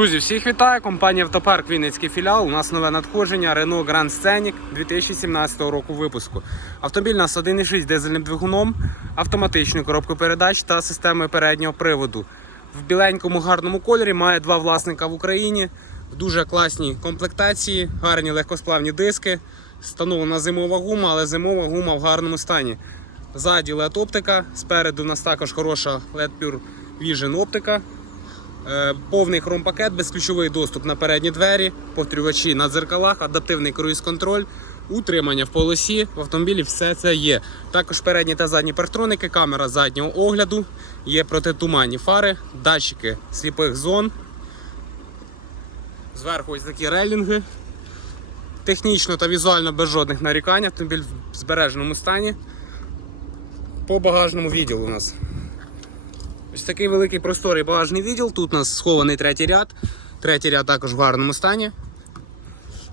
Друзі, всіх вітаю! Компанія Автопарк Вінницький філіал. У нас нове надходження Renault Grand Scenic 2017 року випуску. Автомобіль у нас 1,6 дизельним двигуном, автоматичною коробкою передач та системою переднього приводу. В біленькому гарному кольорі має два власника в Україні. В дуже класній комплектації, гарні легкосплавні диски. Встановлена зимова гума, але зимова гума в гарному стані. Ззаді LED оптика, спереду у нас також хороша LED Pure Vision оптика. Е, Повний хромпакет, безключовий доступ на передні двері, повторювачі на дзеркалах, адаптивний круїз-контроль, утримання в полосі. В автомобілі все це є. Також передні та задні партроники, камера заднього огляду, є протитуманні фари, датчики сліпих зон. Зверху ось такі рейлінги. Технічно та візуально без жодних нарікань. Автомобіль в збереженому стані. По багажному відділу у нас. Ось такий великий просторий багажний відділ. Тут у нас схований третій ряд. Третій ряд також в гарному стані.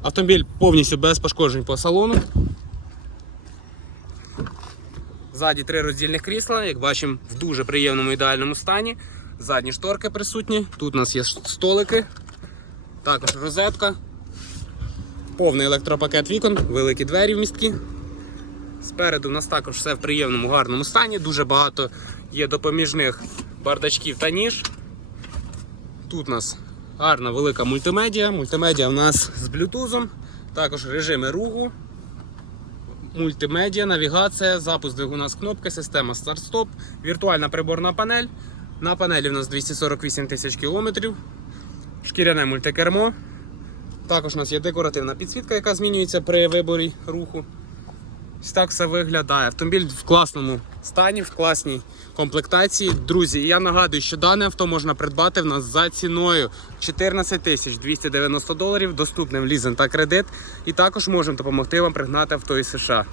Автомобіль повністю без пошкоджень по салону. Ззаді три роздільних крісла, як бачимо, в дуже приємному ідеальному стані. Задні шторки присутні. Тут у нас є столики, також розетка, повний електропакет вікон, великі двері вмісткі. Спереду у нас також все в приємному гарному стані. Дуже багато є допоміжних бардачків та ніж. Тут у нас гарна велика мультимедіа. Мультимедіа у нас з блютузом, також режими руху, мультимедіа, навігація, запуск двигуна з кнопки, система старт-стоп, віртуальна приборна панель. На панелі у нас 248 тисяч кілометрів, шкіряне мультикермо. Також у нас є декоративна підсвітка, яка змінюється при виборі руху. Ось так все виглядає. Автомобіль в класному стані, в класній комплектації. Друзі, я нагадую, що дане авто можна придбати в нас за ціною 14 тисяч 290 доларів, доступним лізинг та кредит. І також можемо допомогти вам пригнати авто із США.